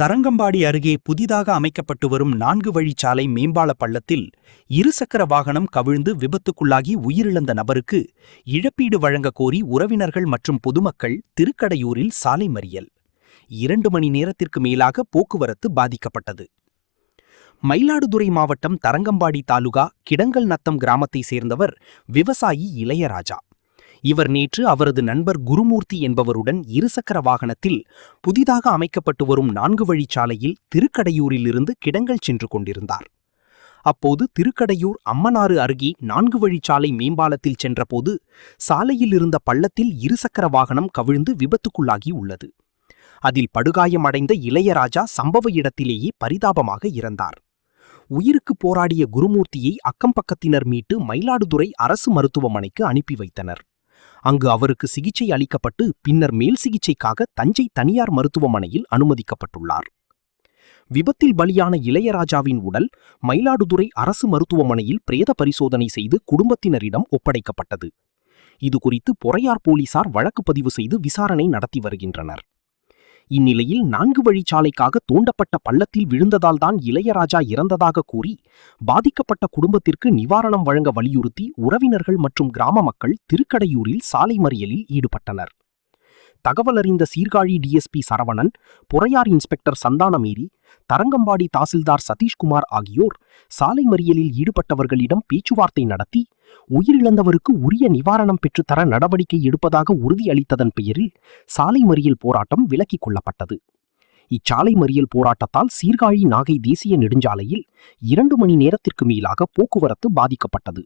தரங்கம்பாடி அருகே புதிதாக அமைக்கப்பட்டு வரும் 4 வழிச்சாலை மேம்பால பள்ளத்தில் இருசக்கர வாகனம் கவிழ்ந்து விபத்துக்குள்ளாகி உயிரிழந்த நபருக்கு இழப்பீடு வழங்க கோரி உறவினர்கள் மற்றும் பொதுமக்கள் திருக்கடையூரில் சாலை மறியல். 2 மணி நேரத்திற்கு மேலாக போக்குவரத்து பாதிக்கப்பட்டது. மயிலாடுதுறை மாவட்டம் தரங்கம்பாடி தாலுகா கிடங்கல் நத்தம் கிராமத்தை சேர்ந்தவர் விவசாயி இளையராஜா. இவர் நேற்று அவரது நண்பர் குருமூர்த்தி என்பவருடன் இருசக்கர வாகனத்தில் புதிதாக அமைக்கப்பட்டு வரும் 4 வழிச்சாலையில் திருக்கடையூரிலிருந்து கிடங்கல் சென்று கொண்டிருந்தார். அப்போது திருக்கடையூர் அம்மனாறு அருகே 4 வழிச்சாலை மேம்பாலத்தில் சென்றபோது சாலையில் இருந்த பள்ளத்தில் இருசக்கர வாகனம் கவிழ்ந்து விபத்துக்குள்ளாகி உள்ளது. அதில் படுகாயமடைந்த இளையராஜா சம்பவ இடத்திலேயே பரிதாபமாக இறந்தார். உயிருக்கு போராடிய குருமூர்த்தியை அக்கம்பக்கத்தினர் மீட்டு மயிலாடுதுறை அரசு மருத்துவமனைக்கு அனுப்பி வைத்தனர். அங்கு அவருக்கு சிகிச்சை அளிக்கப்பட்டு பின்னர் மேல் சிகிச்சைக்காக தஞ்சை தனியார் மருத்துவமனையில் அனுமதிக்கப்பட்டுள்ளார். விபத்தில் பலியான இளையராஜாவின் உடல் மயிலாடுதுறை அரசு மருத்துவமனையில் பிரேத பரிசோதனை செய்து குடும்பத்தினரிடம் ஒப்படைக்கப்பட்டது. இதுகுறித்து பொறையார் போலீசார் வழக்கு பதிவு செய்து விசாரணை நடத்தி வருகின்றனர். இந்நிலையில் 4 வழிச்சாலைக்காக தோண்டப்பட்ட பள்ளத்தில் விழுந்ததால்தான் இளையராஜா இறந்ததாக கூறி பாதிக்கப்பட்ட குடும்பத்திற்கு நிவாரணம் வழங்க வலியுறுத்தி உறவினர்கள் மற்றும் கிராம மக்கள் திருக்கடையூரில் சாலை மறியலில் ஈடுபட்டனர். தகவல் அறிந்த சீர்காழி டிஎஸ்பி சரவணன், பொறையார் இன்ஸ்பெக்டர் சந்தானமேரி, தரங்கம்பாடி தாசில்தார் சதீஷ்குமார் ஆகியோர் சாலை மறியலில் ஈடுபட்டவர்களிடம் பேச்சுவார்த்தை நடத்தி உயிரிழந்தவருக்கு உரிய நிவாரணம் பெற்றுத்தர நடவடிக்கை எடுப்பதாக உறுதியளித்ததன் பெயரில் சாலை மறியல் போராட்டம் விலக்கிக் கொள்ளப்பட்டது. இச்சாலை மறியல் போராட்டத்தால் சீர்காழி நாகை தேசிய நெடுஞ்சாலையில் 2 மணி நேரத்திற்கு மேலாக போக்குவரத்து பாதிக்கப்பட்டது.